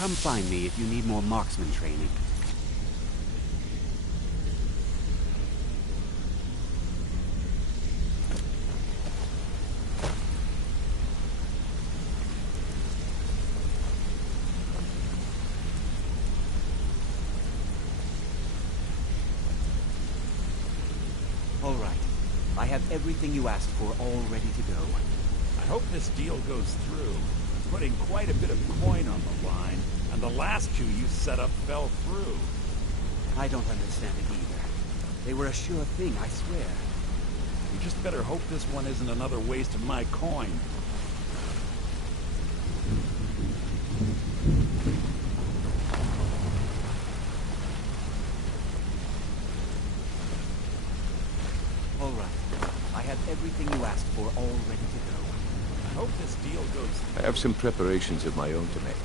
Come find me if you need more marksman training. All right. I have everything you asked for all ready to go. I hope this deal goes through. You're putting quite a bit of coin on the line, and the last two you set up fell through. I don't understand it either. They were a sure thing, I swear. You just better hope this one isn't another waste of my coin. All right. I have everything you asked for all ready to go. I hope this deal goes through. I have some preparations of my own to make.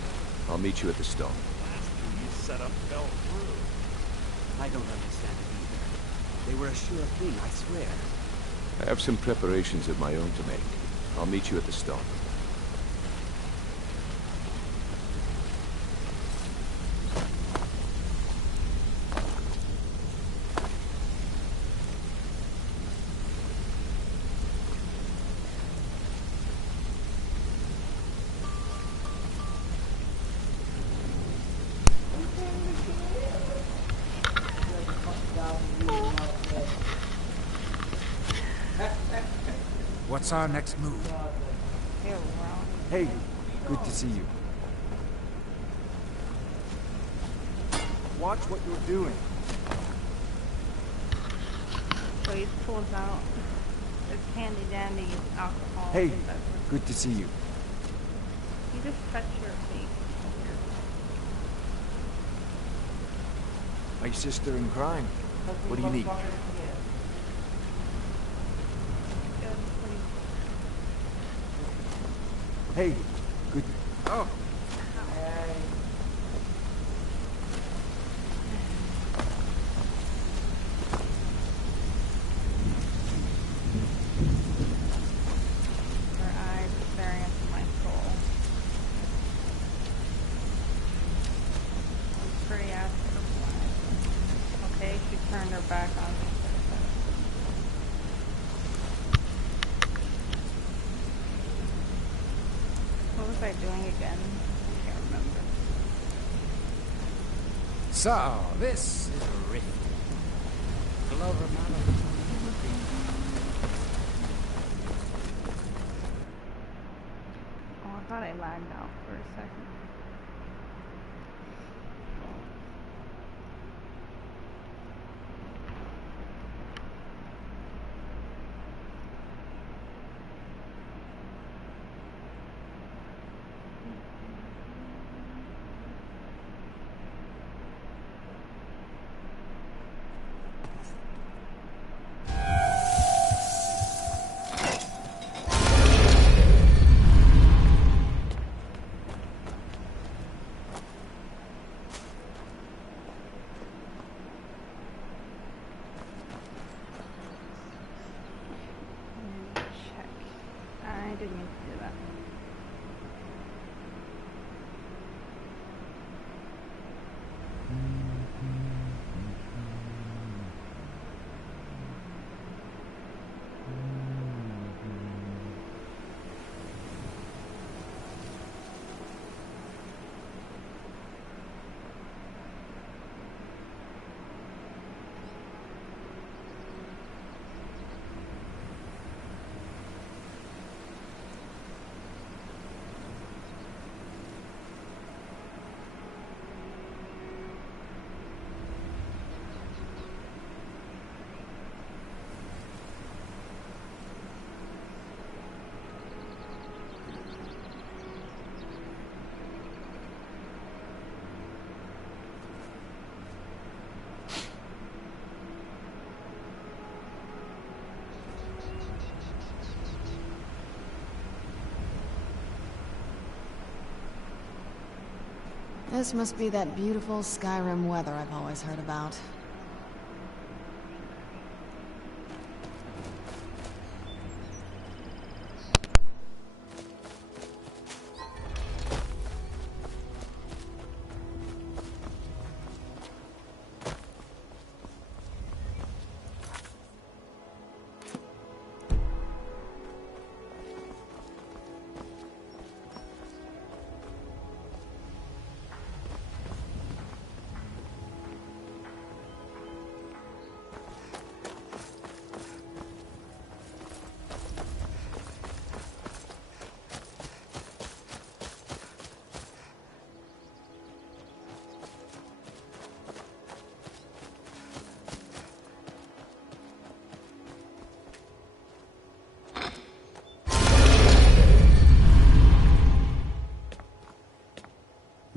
I'll meet you at the stone. The last two you set up fell through. I don't understand it either. They were a sure thing, I swear. I have some preparations of my own to make. I'll meet you at the stone. What's our next move? Hey, good to see you. Watch what you're doing. So he pulls out this handy dandy alcohol. Hey, good to see you. You just touch your face. My sister in crime. What do you need? Hey, good. Oh. Her eyes staring into my soul. I'm pretty ass for okay, she turned her back on me. What was I doing again? I can't remember. So, this is a rift. Glover Manor. Oh, I thought I lagged out for a second. Check. I didn't mean to do that. This must be that beautiful Skyrim weather I've always heard about.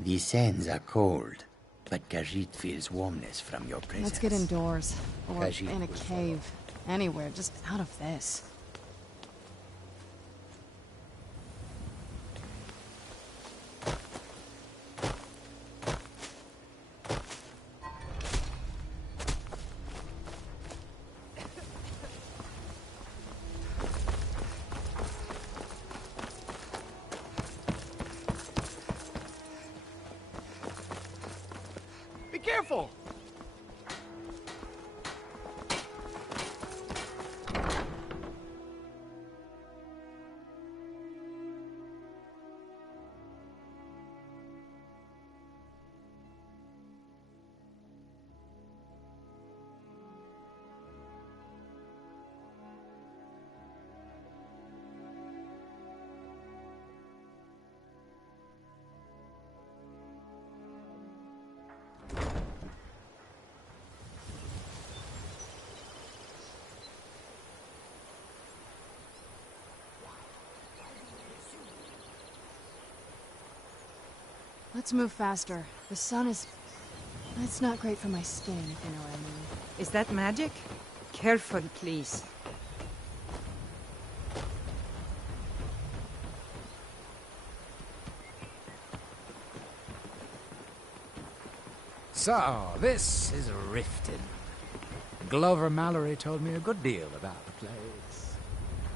The sands are cold, but Khajiit feels warmness from your presence. Let's get indoors. Or Khajiit in a will cave. Anywhere, just out of this. Be careful! Let's move faster. The sun is... It's not great for my skin, if you know what I mean. Is that magic? Careful, please. So, this is Riften. Glover Mallory told me a good deal about the place.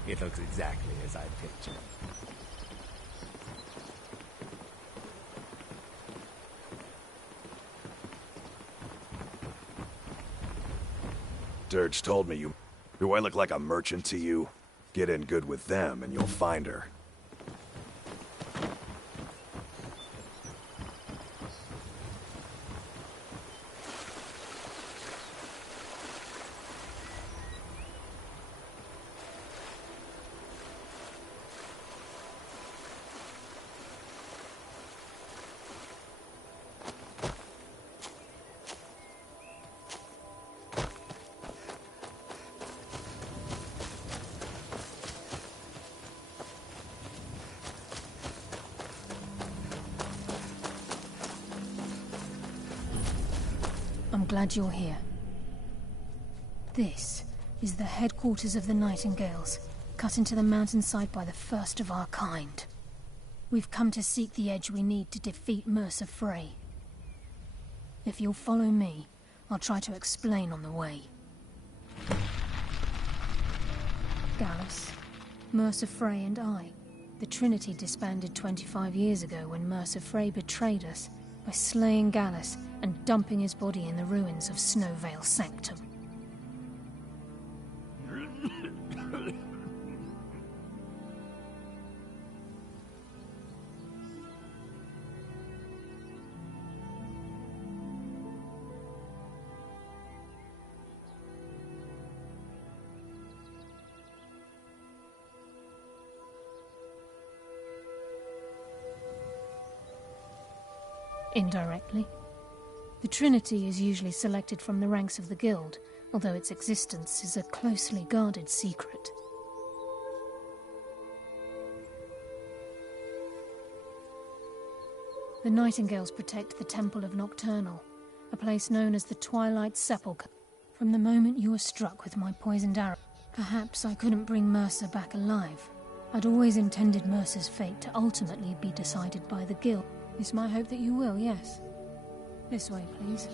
It looks exactly as I pictured. Dirge told me you... Do I look like a merchant to you? Get in good with them and you'll find her. I'm glad you're here. This is the headquarters of the Nightingales, cut into the mountainside by the first of our kind. We've come to seek the edge we need to defeat Mercer Frey. If you'll follow me, I'll try to explain on the way. Gallus, Mercer Frey and I. The Trinity disbanded 25 years ago when Mercer Frey betrayed us by slaying Gallus and dumping his body in the ruins of Snowvale Sanctum. Indirectly. The Trinity is usually selected from the ranks of the Guild, although its existence is a closely guarded secret. The Nightingales protect the Temple of Nocturnal, a place known as the Twilight Sepulchre. From the moment you were struck with my poisoned arrow, perhaps I couldn't bring Mercer back alive. I'd always intended Mercer's fate to ultimately be decided by the Guild. It's my hope that you will, yes. This way, please.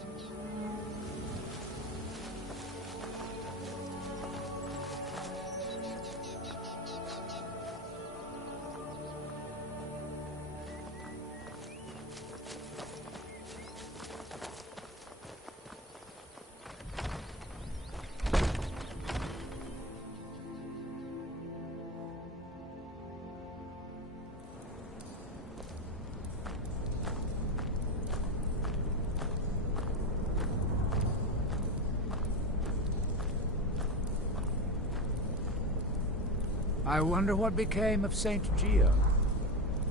I wonder what became of St. Geo.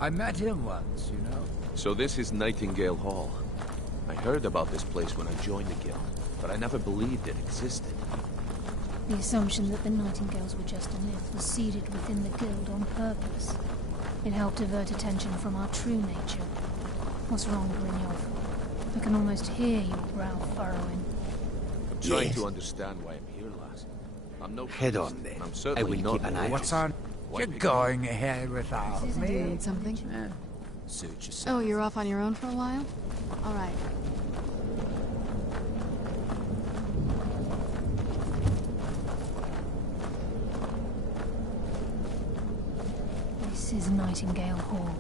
I met him once, you know. So this is Nightingale Hall. I heard about this place when I joined the Guild, but I never believed it existed. The assumption that the Nightingales were just a myth was seeded within the Guild on purpose. It helped divert attention from our true nature. What's wrong, Brynjolf? I can almost hear your brow furrowing. I'm trying Yes. to understand why I'm here, lass. I'm no Head priest, on, then. and I'm I certainly will not keep an eye religious. What's on? Why You're pick going ahead without Do you me. need something? Suit yourself. Oh, you're off on your own for a while? All right. This is Nightingale Hall.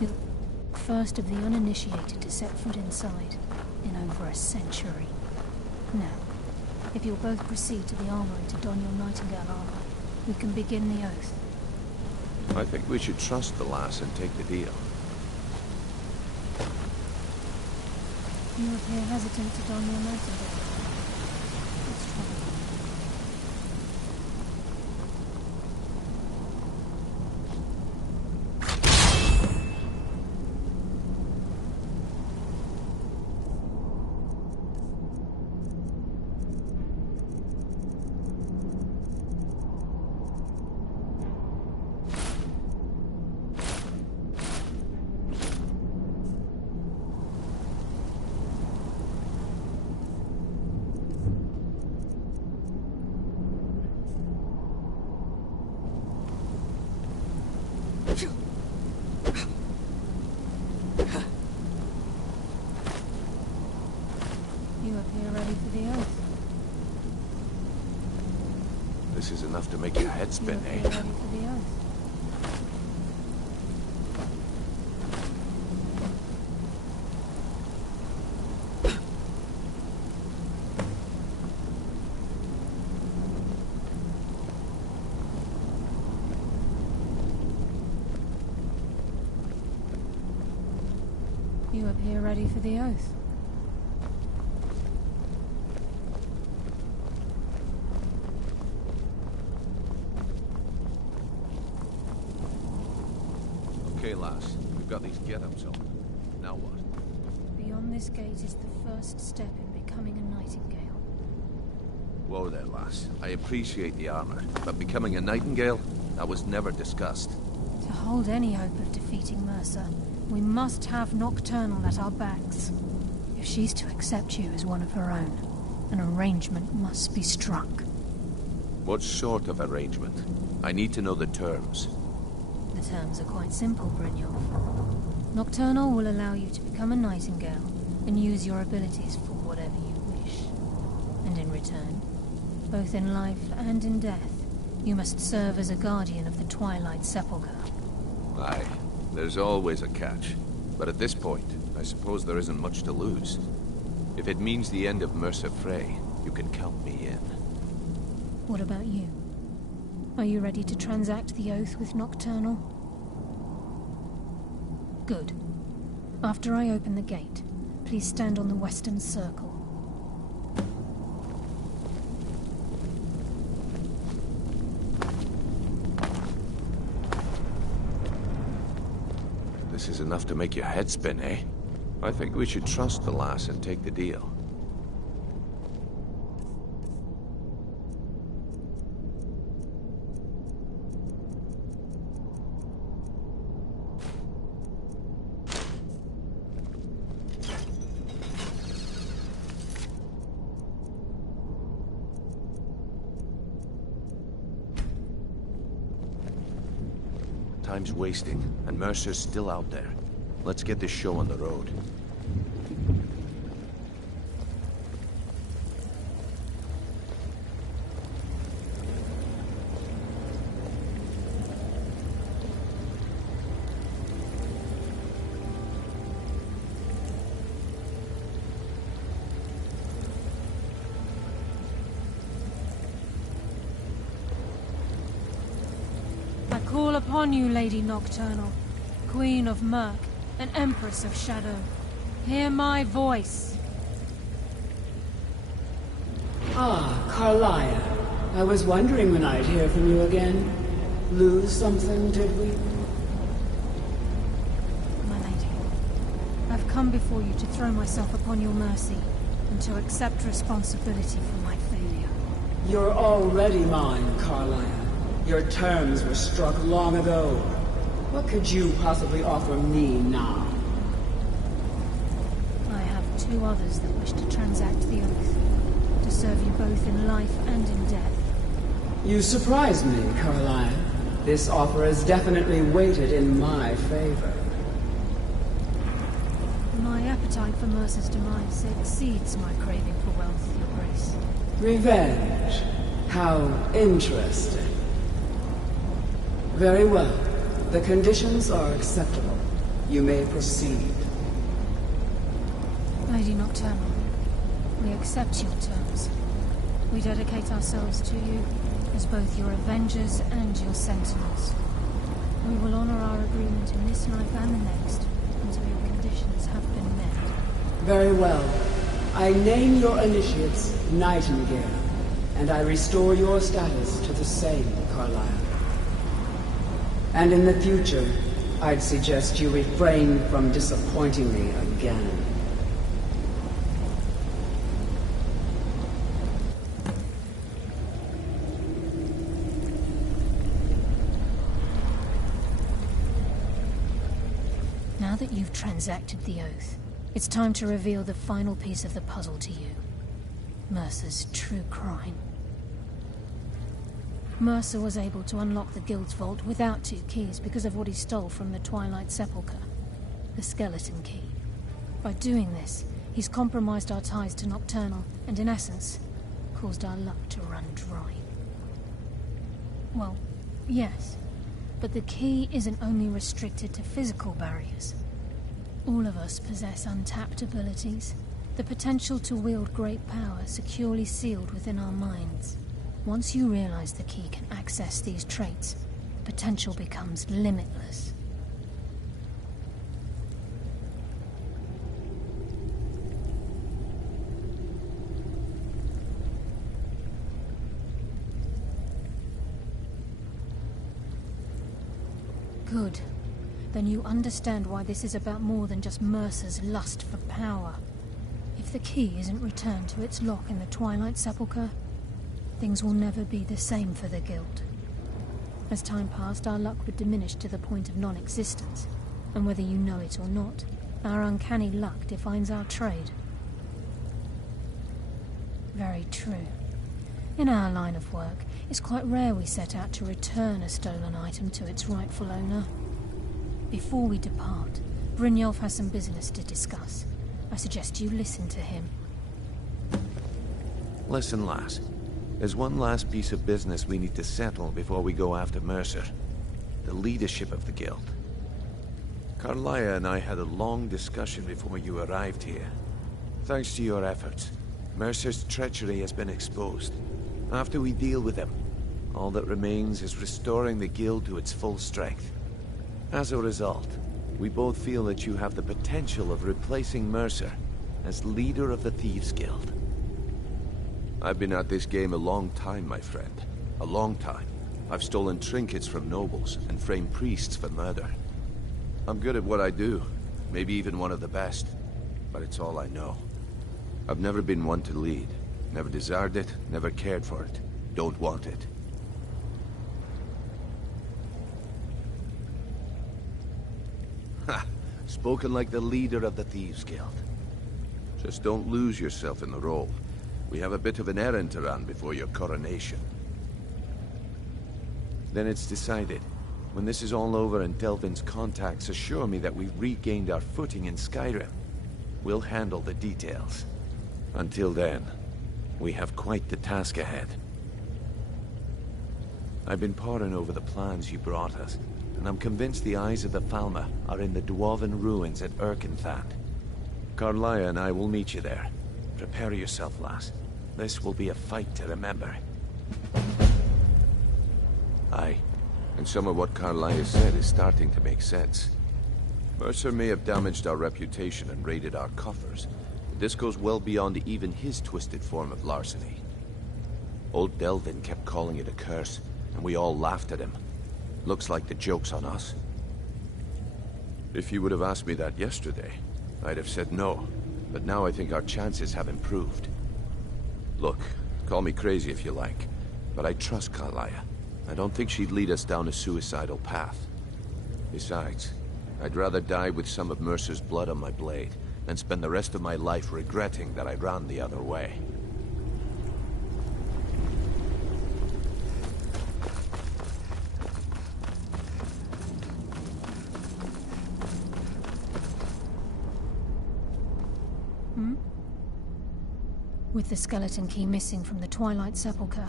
You're the first of the uninitiated to set foot inside in over a century. Now, if you'll both proceed to the armory to don your Nightingale armor, we can begin the oath. I think we should trust the lass and take the deal. You appear hesitant to don your Nightingale. What's trouble? You appear ready for the oath. This is enough to make your head You spin, appear eh? ready for the oath. You appear ready for the oath. Okay, lass. We've got these get-ups on. Now what? Beyond this gate is the first step in becoming a Nightingale. Whoa there, lass. I appreciate the armor, but becoming a nightingale? That was never discussed. To hold any hope of defeating Mercer, we must have Nocturnal at our backs. If she's to accept you as one of her own, an arrangement must be struck. What sort of arrangement? I need to know the terms. The terms are quite simple, Brynjolf. Nocturnal will allow you to become a Nightingale and use your abilities for whatever you wish. And in return, both in life and in death, you must serve as a guardian of the Twilight Sepulchre. Aye, there's always a catch. But at this point, I suppose there isn't much to lose. If it means the end of Mercer Frey, you can count me in. What about you? Are you ready to transact the oath with Nocturnal? Good. After I open the gate, please stand on the western circle. This is enough to make your head spin, eh? I think we should trust the lass and take the deal. Time's wasting, and Mercer's still out there. Let's get this show on the road. I call upon you, Lady Nocturnal, Queen of Murk and Empress of Shadow. Hear my voice. Ah, Carlia. I was wondering when I'd hear from you again. Lose something, did we? My lady, I've come before you to throw myself upon your mercy and to accept responsibility for my failure. You're already mine, Carlia. Your terms were struck long ago. What could you possibly offer me now? two others that wish to transact the oath, to serve you both in life and in death. You surprise me, Carlisle. This offer is definitely weighted in my favor. My appetite for Mercer's demise exceeds my craving for wealth, Your Grace. Revenge. How interesting. Very well. The conditions are acceptable. You may proceed. Lady Nocturnal, we accept your terms. We dedicate ourselves to you as both your avengers and your sentinels. We will honor our agreement in this life and the next until your conditions have been met. Very well. I name your initiates Nightingale, and I restore your status to the same, Carlisle. And in the future, I'd suggest you refrain from disappointing me again. Now that you've transacted the oath, it's time to reveal the final piece of the puzzle to you. Mercer's true crime. Mercer was able to unlock the Guild's vault without 2 keys because of what he stole from the Twilight Sepulchre. The skeleton key. By doing this, he's compromised our ties to Nocturnal, and in essence, caused our luck to run dry. Well, yes. But the key isn't only restricted to physical barriers. All of us possess untapped abilities, the potential to wield great power securely sealed within our minds. Once you realize the key can access these traits, potential becomes limitless. Good. Then you understand why this is about more than just Mercer's lust for power. If the key isn't returned to its lock in the Twilight Sepulchre, things will never be the same for the Guild. As time passed, our luck would diminish to the point of non-existence, and whether you know it or not, our uncanny luck defines our trade. Very true. In our line of work, it's quite rare we set out to return a stolen item to its rightful owner. Before we depart, Brynjolf has some business to discuss. I suggest you listen to him. Listen, lass. There's one last piece of business we need to settle before we go after Mercer. The leadership of the Guild. Carlia and I had a long discussion before you arrived here. Thanks to your efforts, Mercer's treachery has been exposed. After we deal with him, all that remains is restoring the Guild to its full strength. As a result, we both feel that you have the potential of replacing Mercer as leader of the Thieves' Guild. I've been at this game a long time, my friend. A long time. I've stolen trinkets from nobles and framed priests for murder. I'm good at what I do, maybe even one of the best, but it's all I know. I've never been one to lead. Never desired it, never cared for it. Don't want it. Ha! Spoken like the leader of the Thieves' Guild. Just don't lose yourself in the role. We have a bit of an errand to run before your coronation. Then it's decided. When this is all over and Delvin's contacts assure me that we've regained our footing in Skyrim, we'll handle the details. Until then, we have quite the task ahead. I've been poring over the plans you brought us, and I'm convinced the eyes of the Falmer are in the Dwarven ruins at Erkenthand. Carlia and I will meet you there. Prepare yourself, lass. This will be a fight to remember. Aye, and some of what Carlia said is starting to make sense. Mercer may have damaged our reputation and raided our coffers, but this goes well beyond even his twisted form of larceny. Old Delvin kept calling it a curse, and we all laughed at him. Looks like the joke's on us. If you would have asked me that yesterday, I'd have said no, but now I think our chances have improved. Look, call me crazy if you like, but I trust Carlia. I don't think she'd lead us down a suicidal path. Besides, I'd rather die with some of Mercer's blood on my blade and spend the rest of my life regretting that I ran the other way. With the skeleton key missing from the Twilight Sepulchre,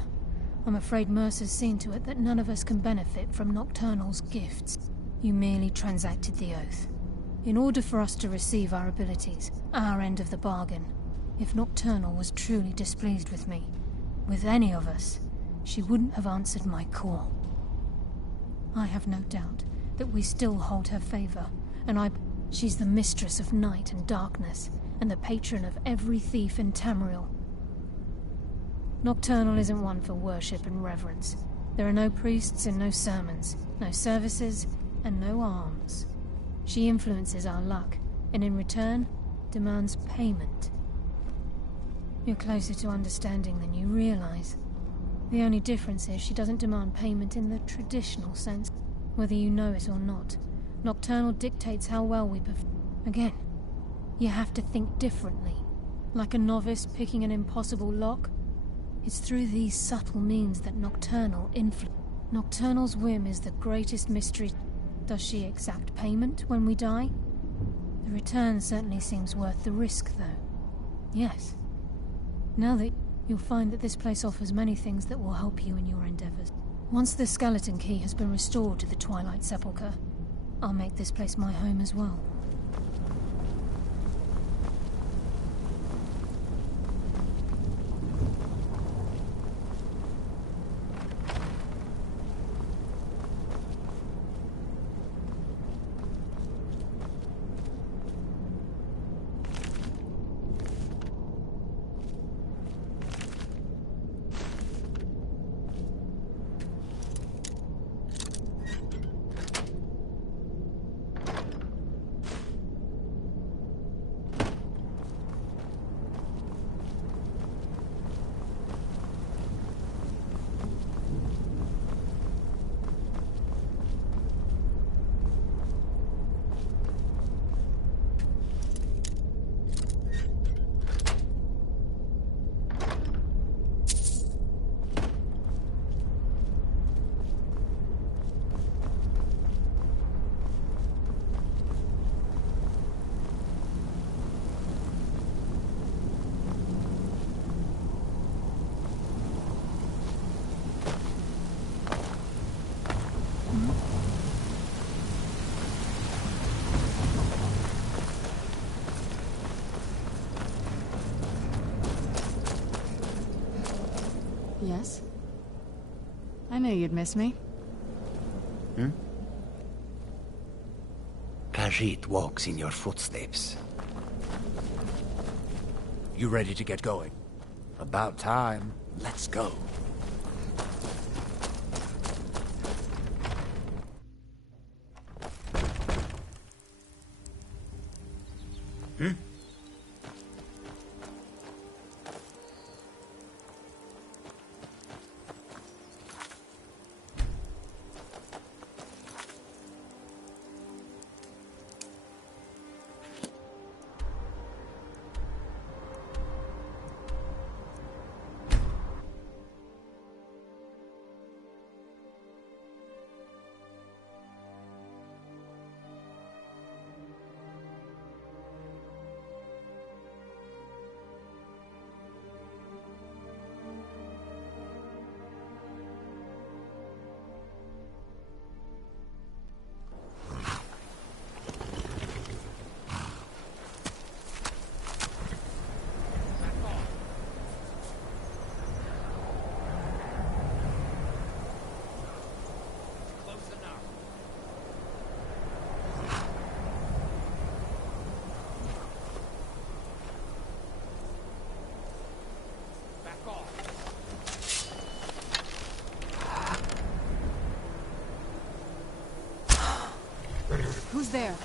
I'm afraid Mercer's seen to it that none of us can benefit from Nocturnal's gifts. You merely transacted the oath. In order for us to receive our abilities, our end of the bargain, if Nocturnal was truly displeased with me, with any of us, she wouldn't have answered my call. I have no doubt that we still hold her favor, and she's the mistress of night and darkness, and the patron of every thief in Tamriel. Nocturnal isn't one for worship and reverence. There are no priests and no sermons, no services, and no alms. She influences our luck, and in return, demands payment. You're closer to understanding than you realize. The only difference is she doesn't demand payment in the traditional sense. Whether you know it or not, Nocturnal dictates how well we perform. Again, you have to think differently. Like a novice picking an impossible lock. It's through these subtle means that Nocturnal influence. Nocturnal's whim is the greatest mystery. Does she exact payment when we die? The return certainly seems worth the risk, though. Yes. Now that you'll find that this place offers many things that will help you in your endeavors. Once the skeleton key has been restored to the Twilight Sepulchre, I'll make this place my home as well. Yes? I knew you'd miss me. Khajiit walks in your footsteps. You ready to get going? About time. Let's go. Who's there?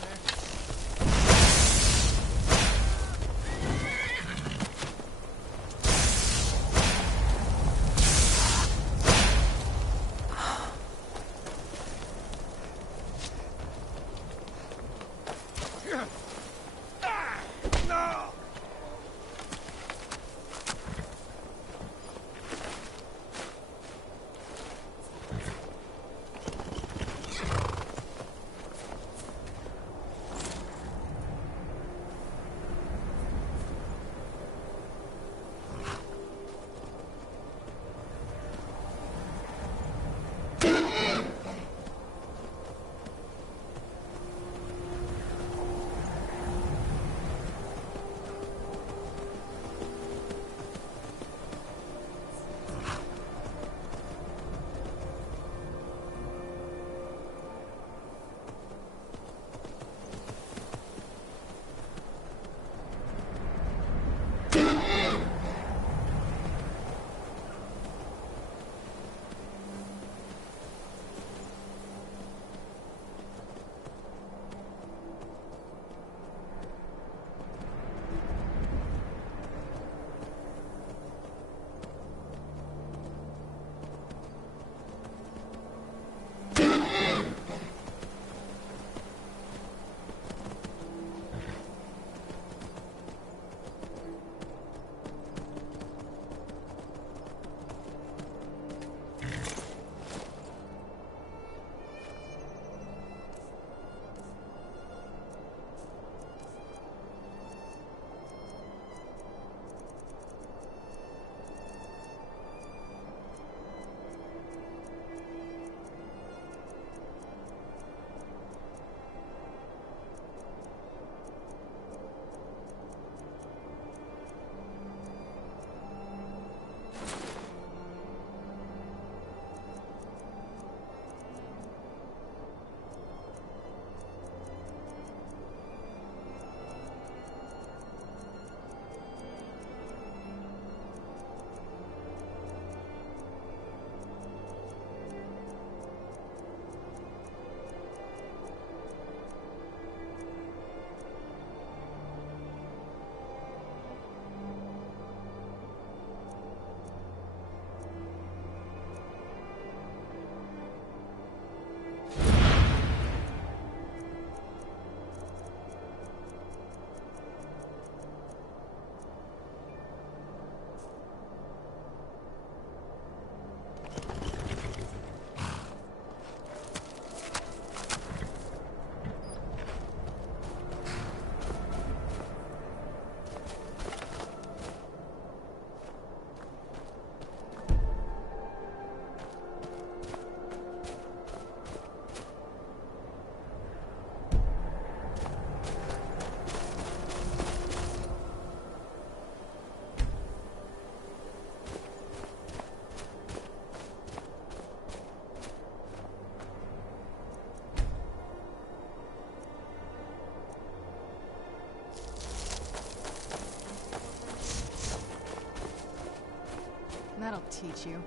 teach you.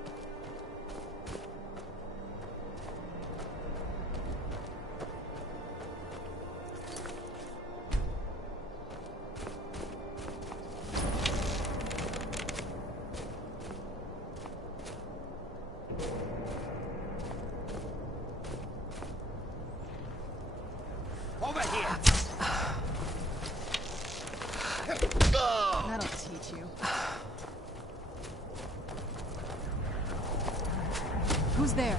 Over here! That'll teach you. Who's there?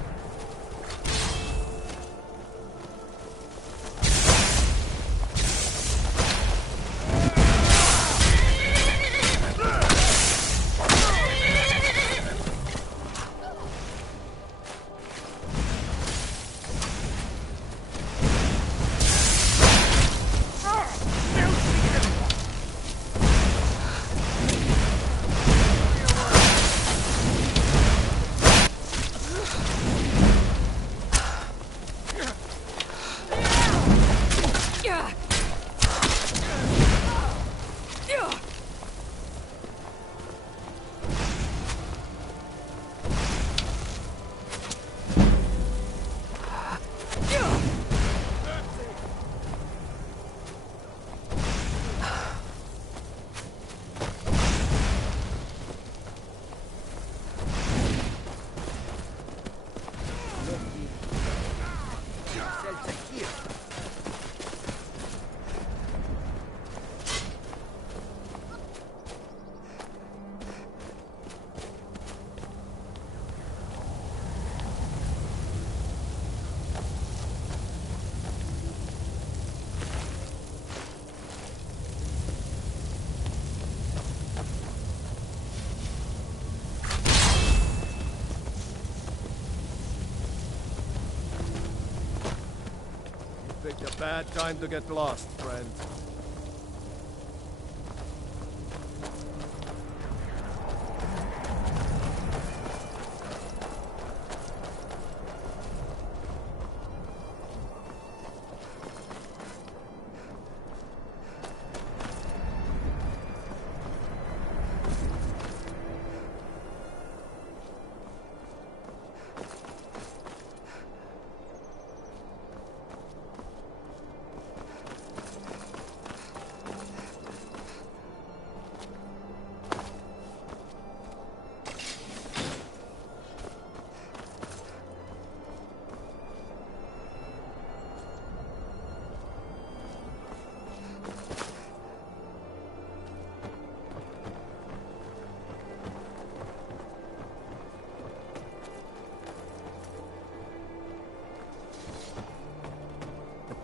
Picked a bad time to get lost, friend.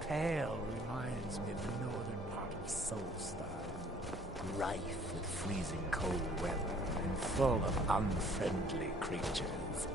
Pale reminds me of the northern part of Solstar, rife with freezing cold weather and full of unfriendly creatures.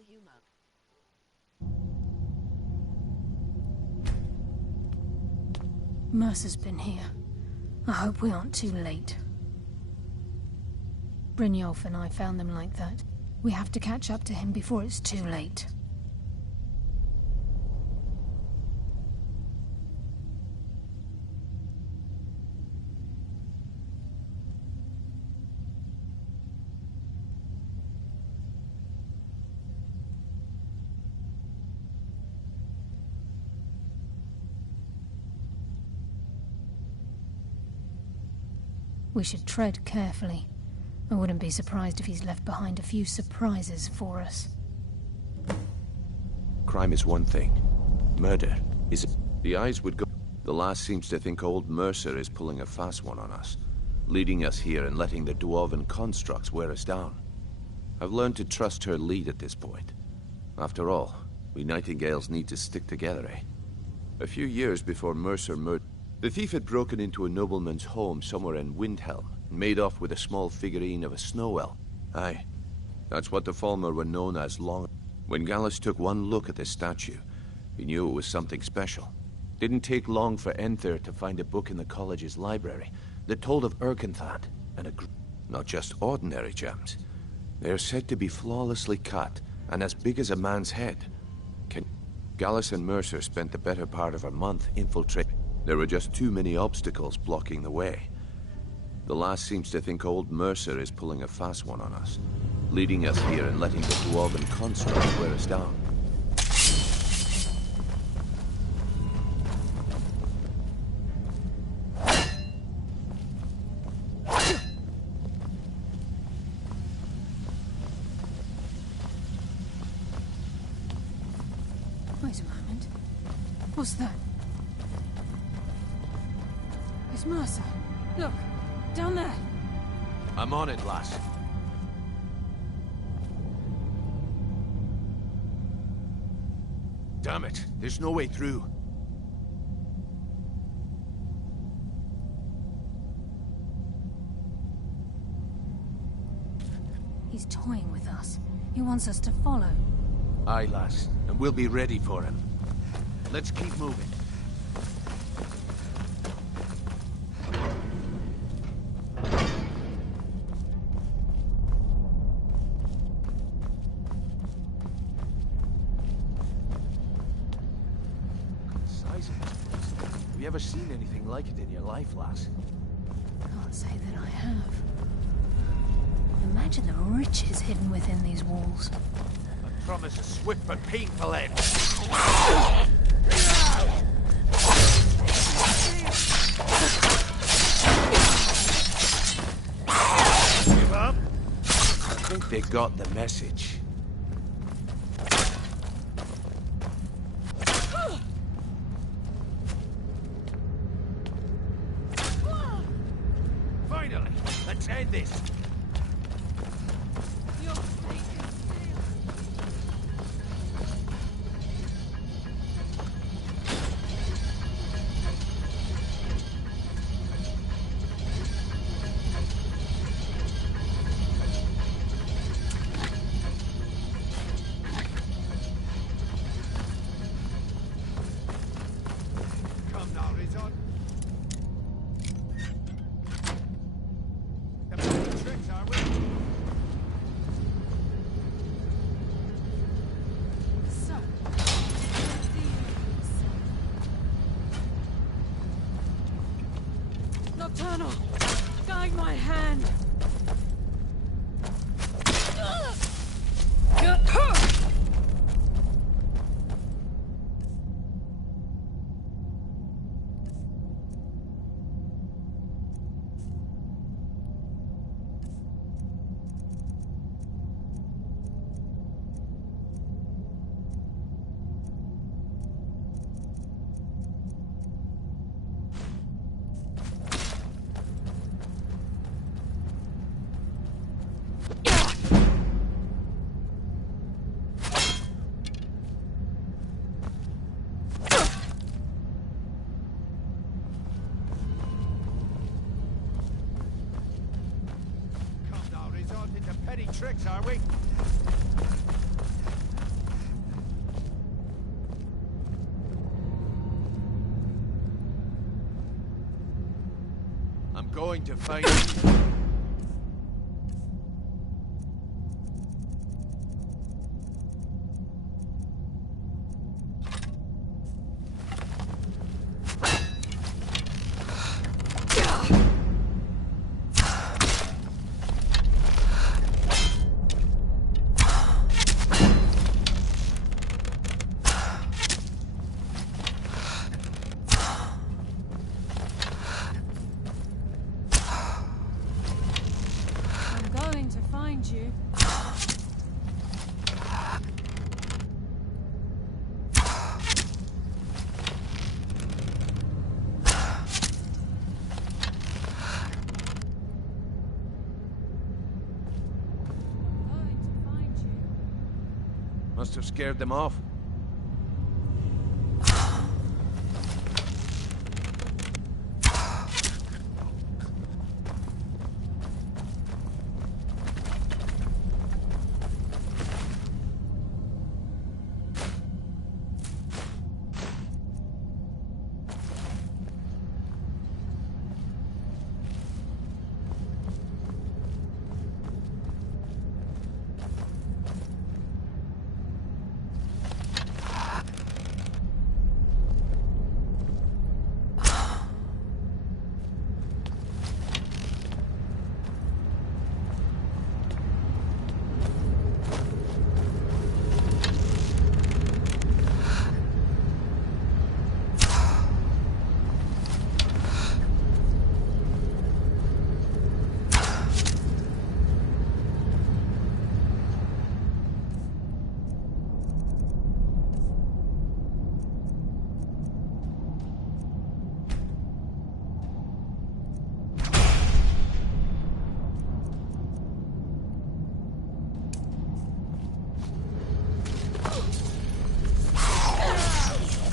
volume up. Mercer's been here. I hope we aren't too late. Brynjolf and I found them like that. We have to catch up to him before it's too late. We should tread carefully. I wouldn't be surprised if he's left behind a few surprises for us. Crime is one thing. Murder is... The eyes would go... The last seems to think old Mercer is pulling a fast one on us, leading us here and letting the dwarven constructs wear us down. I've learned to trust her lead at this point. After all, we Nightingales need to stick together, eh? A few years before Mercer murdered... The thief had broken into a nobleman's home somewhere in Windhelm and made off with a small figurine of a snow elf. Aye, that's what the Falmer were known as long... When Gallus took one look at the statue, he knew it was something special. Didn't take long for Enther to find a book in the college's library that told of Erkenthad and a not just ordinary gems. They're said to be flawlessly cut and as big as a man's head. Gallus and Mercer spent the better part of a month infiltrating. There were just too many obstacles blocking the way. The last seems to think old Mercer is pulling a fast one on us, leading us here and letting the dwarven constructs wear us down. Wait a moment. What's that? It's Mercer. Look, down there. I'm on it, lass. Damn it, there's no way through. He's toying with us. He wants us to follow. Aye, lass, and we'll be ready for him. Let's keep moving. Have you ever seen anything like it in your life, lass? Can't say that I have. Imagine the riches hidden within these walls. I promise a swift but painful end. Give up? I think they got the message. Finally, let's end this. Nocturnal! Guide my hand! Tricks, are we? going to find you. You. Must have scared them off.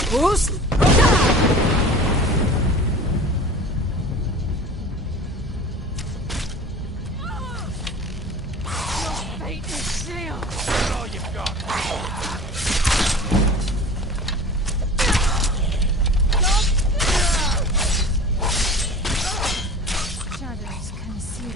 Who's? Your fate is sealed. That's all you've got. Shadows conceal.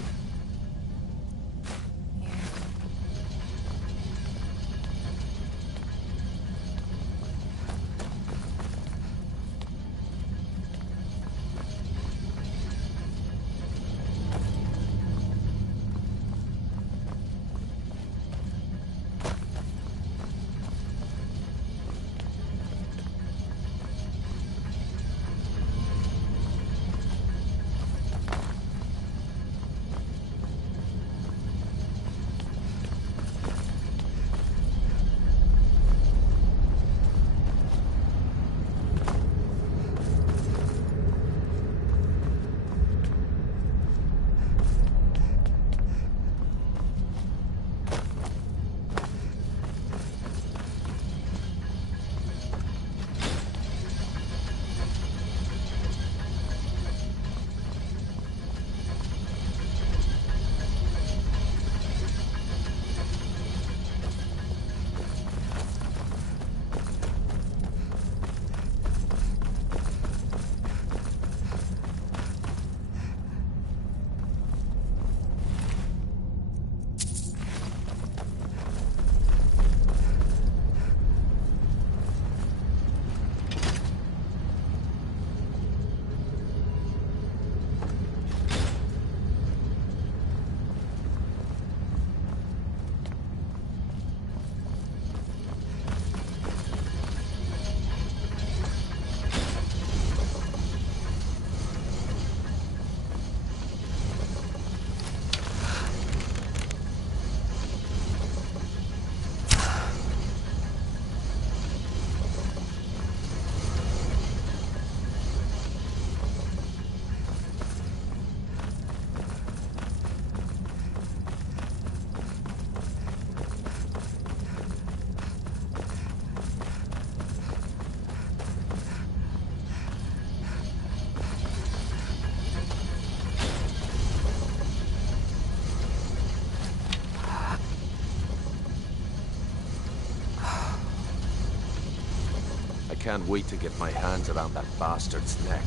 Can't wait to get my hands around that bastard's neck.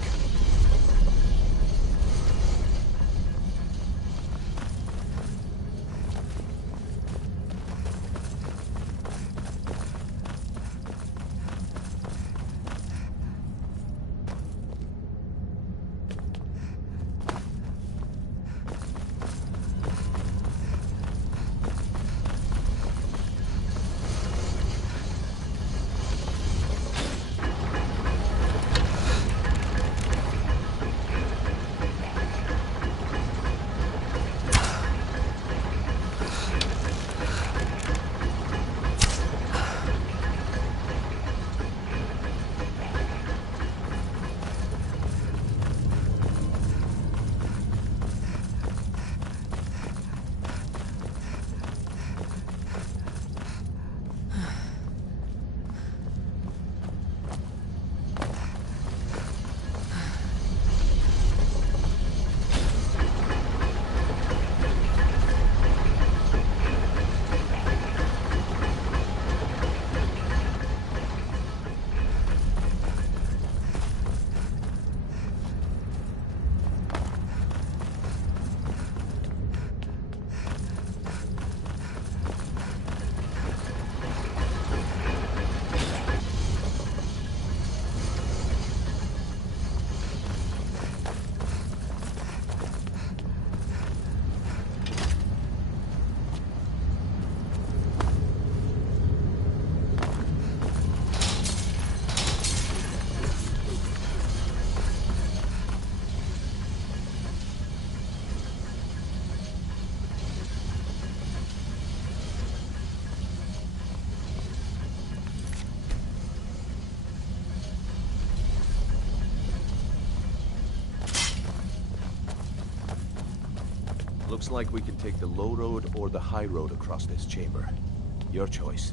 Looks like we can take the low road or the high road across this chamber. Your choice.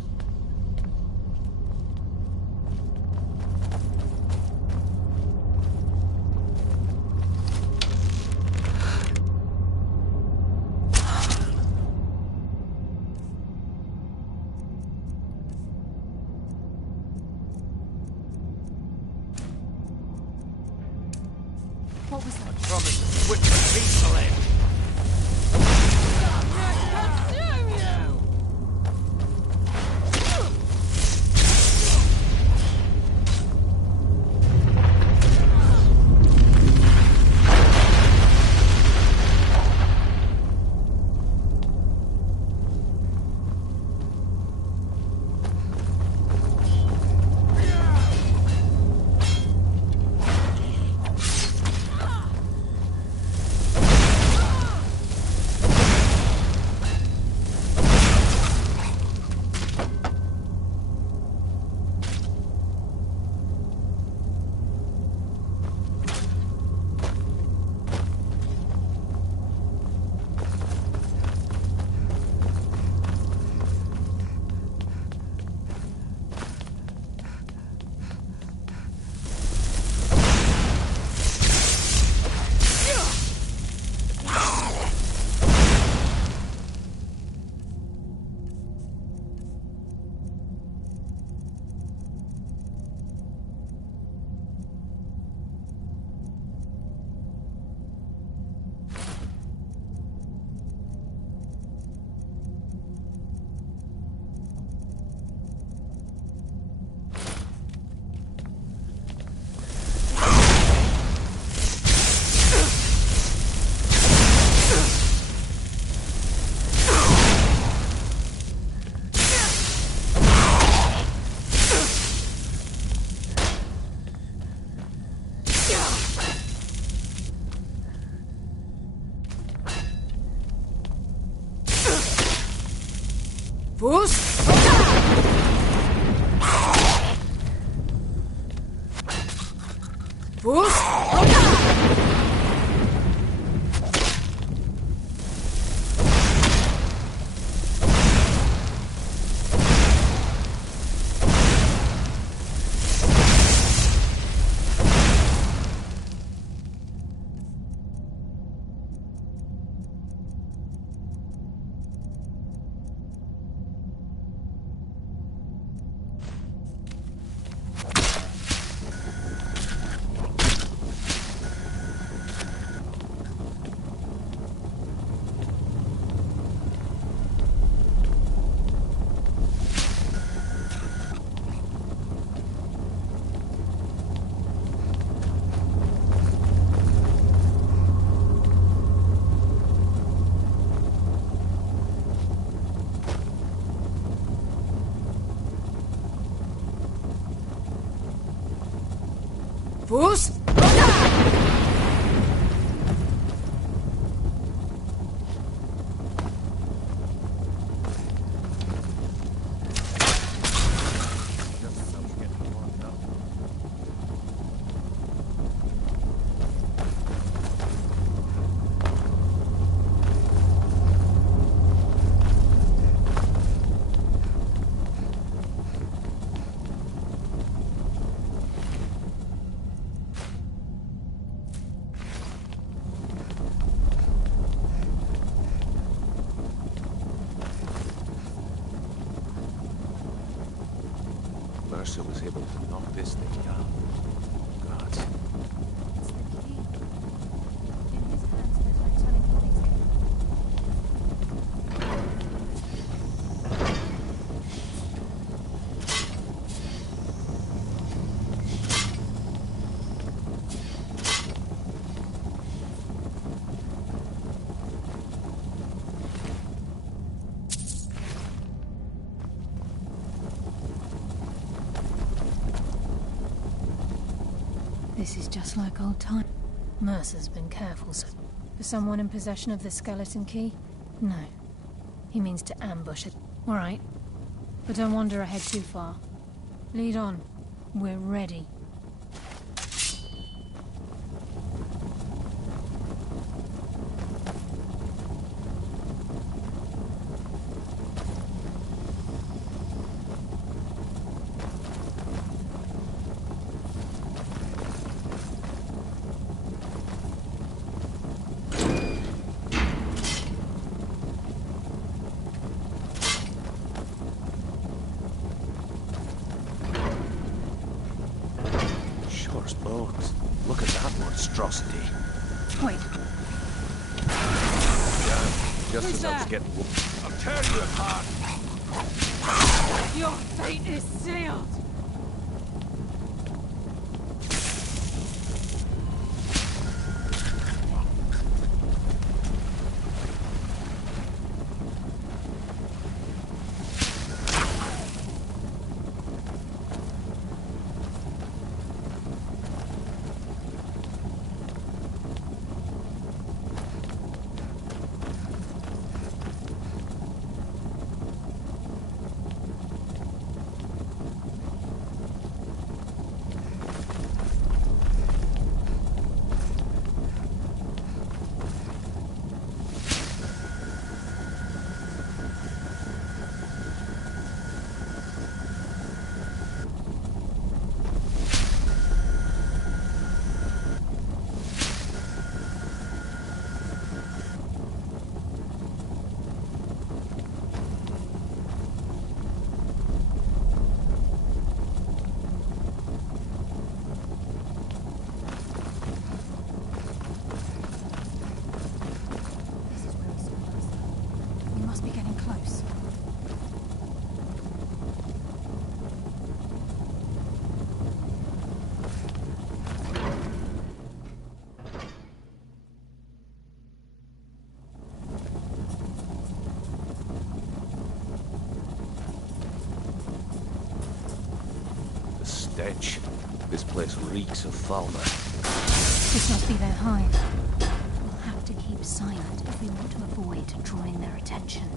What was that? I promise to switch the peaceful end. Fus! Fus! Fus! Mercer was able to knock this thing down. Gods. It's the key. In his hands, there's no telling what he's capable. This is just like old time. Mercer's been careful, so... For someone in possession of the skeleton key? No. He means to ambush it. All right. But don't wander ahead too far. Lead on. We're ready. Tor's bones. Look at that monstrosity. Wait. Yeah, just Who's as I was that? getting whooped. I'll tear you apart! Your fate is sealed! We must be getting close. The stench. This place reeks of Falmer. This must be their hive. We'll have to keep silent if we want to avoid drawing their attention.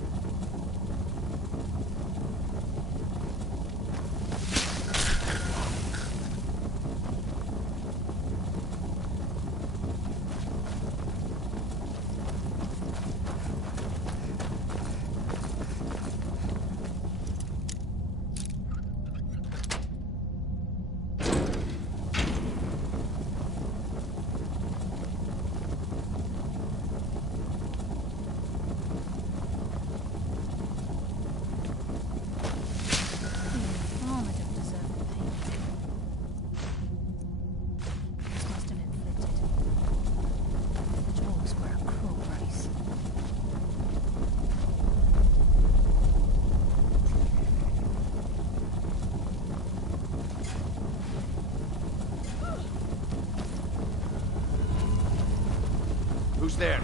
Who's there?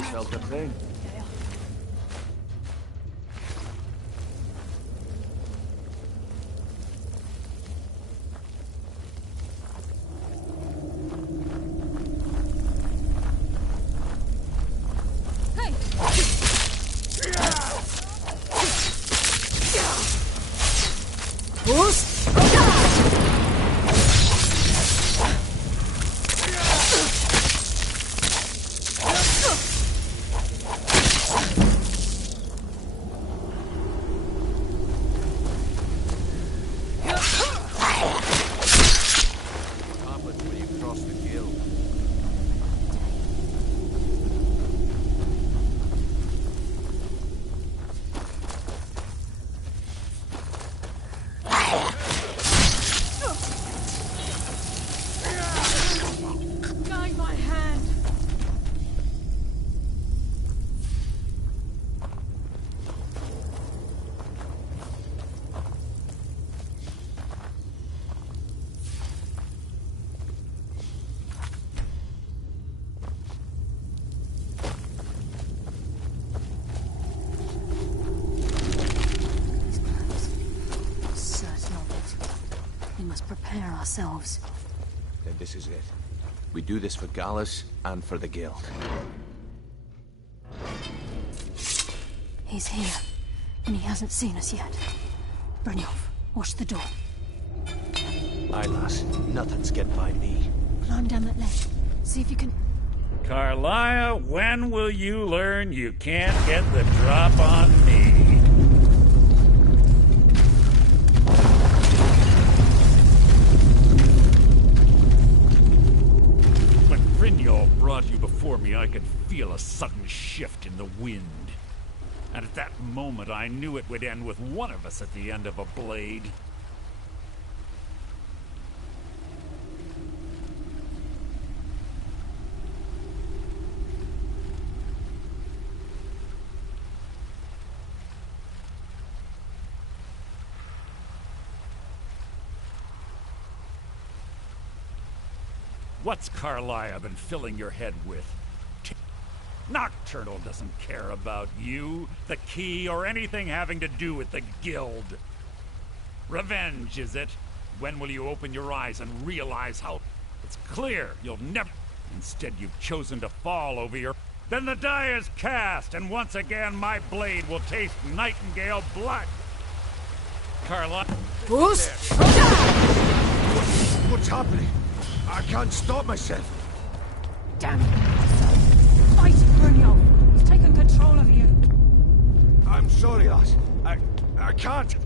hardly felt a thing. Prepare ourselves. Then this is it. We do this for Gallus and for the Guild. He's here, and he hasn't seen us yet. Brynjolf, watch the door. Aye, lass. Nothing's getting by me. Climb down that ledge. See if you can... Carlia, when will you learn you can't get the drop on me? Brought you before me, I could feel a sudden shift in the wind. And at that moment, I knew it would end with one of us at the end of a blade. What's Carlia been filling your head with? Nocturnal doesn't care about you, the key, or anything having to do with the Guild. Revenge, is it? When will you open your eyes and realize how... It's clear you'll never... Instead, you've chosen to fall over your... Then the die is cast, and once again my blade will taste Nightingale blood. Carlia... What's happening? I can't stop myself. Damn it! Fight, Brynjolf! He's taken control of you. I'm sorry, lass. I can't.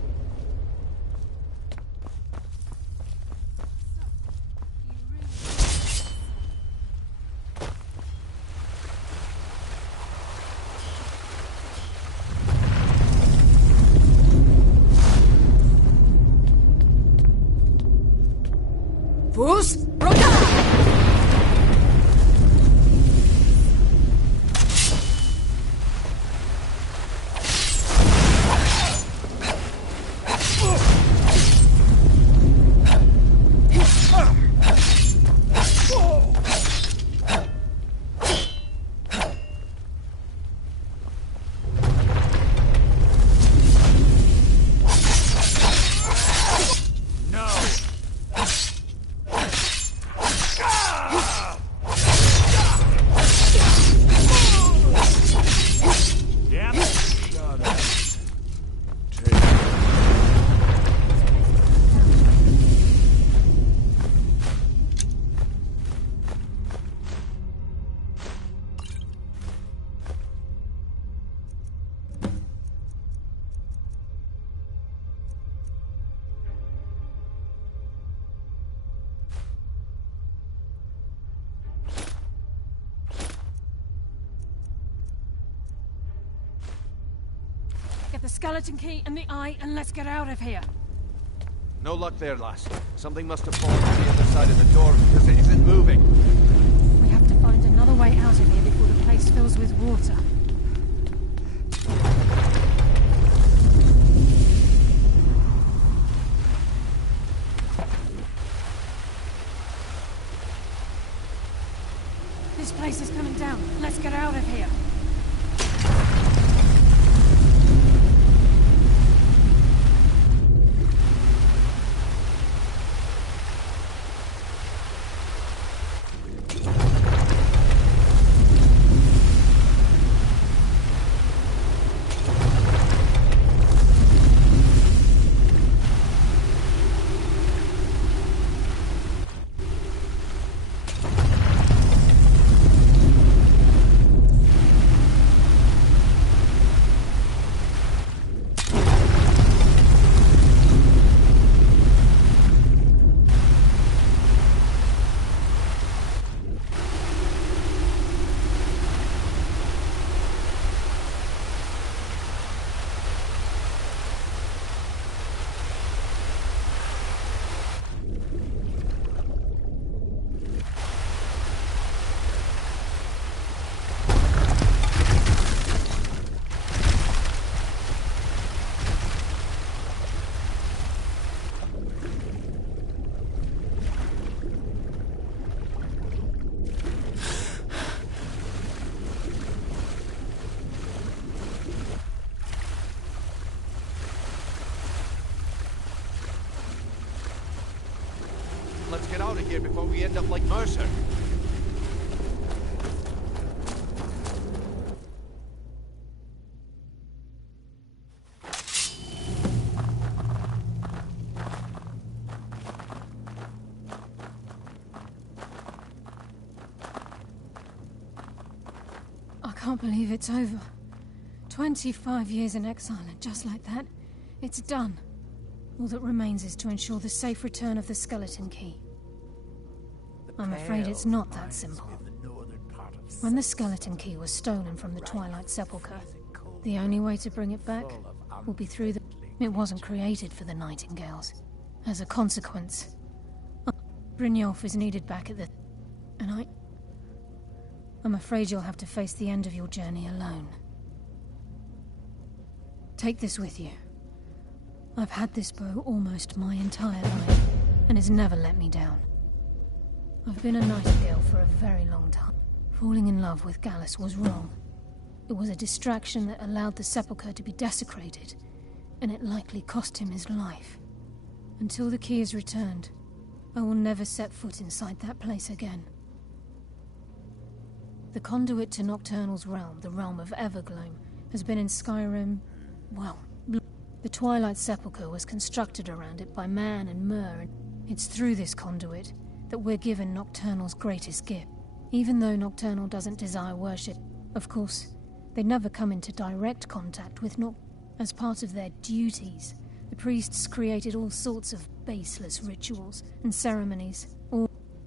Boost! Get the skeleton key and the eye, and let's get out of here. No luck there, lass. Something must have fallen on the other side of the door because it isn't moving. We have to find another way out of here before the place fills with water. This place is coming down. Let's get out of here. let's get out of here before we end up like Mercer. I can't believe it's over. 25 years in exile, and just like that, it's done. All that remains is to ensure the safe return of the skeleton key. I'm afraid it's not that simple. When the skeleton key was stolen from the Twilight Sepulchre, the only way to bring it back will be through the... It wasn't created for the Nightingales. As a consequence, Brynjolf is needed back at the... And I'm afraid you'll have to face the end of your journey alone. Take this with you. I've had this bow almost my entire life, and it's never let me down. I've been a nightingale for a very long time. Falling in love with Gallus was wrong. It was a distraction that allowed the sepulchre to be desecrated, and it likely cost him his life. Until the key is returned, I will never set foot inside that place again. The conduit to Nocturnal's realm, the realm of Evergloam, has been in Skyrim, well, the Twilight Sepulchre was constructed around it by Man and Myr, and it's through this conduit that we're given Nocturnal's greatest gift. Even though Nocturnal doesn't desire worship, of course, they never come into direct contact with As part of their duties, the priests created all sorts of baseless rituals and ceremonies.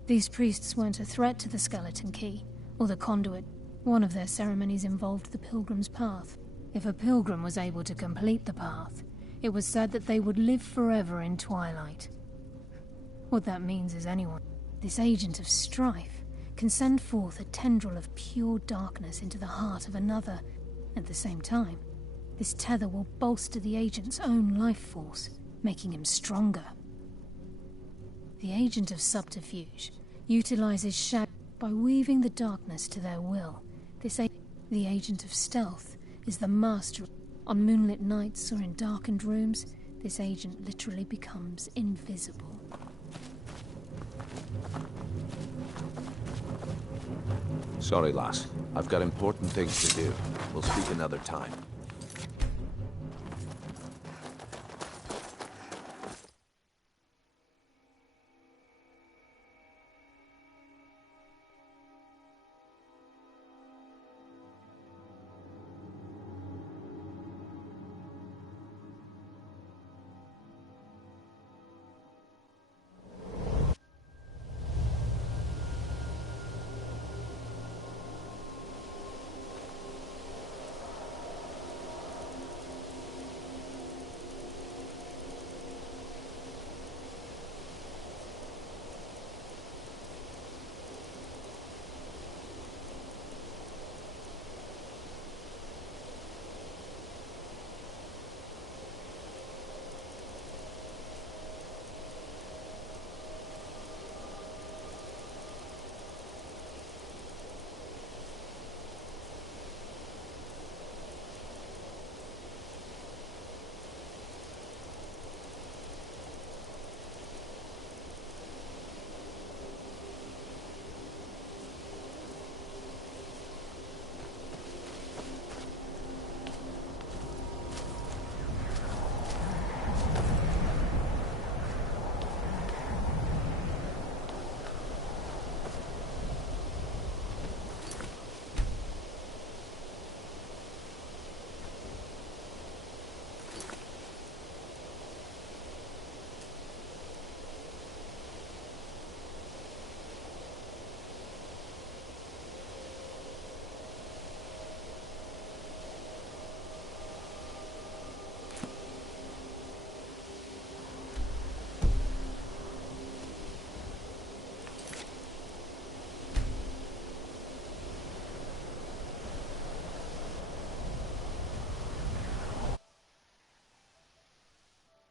These priests weren't a threat to the skeleton key, or the conduit. One of their ceremonies involved the Pilgrim's Path. If a pilgrim was able to complete the path, it was said that they would live forever in Twilight. What that means is anyone, this agent of strife, can send forth a tendril of pure darkness into the heart of another. At the same time, this tether will bolster the agent's own life force, making him stronger. The agent of subterfuge utilizes shadow by weaving the darkness to their will. The agent of stealth is the master. On moonlit nights or in darkened rooms, this agent literally becomes invisible. Sorry, lass. I've got important things to do. We'll speak another time.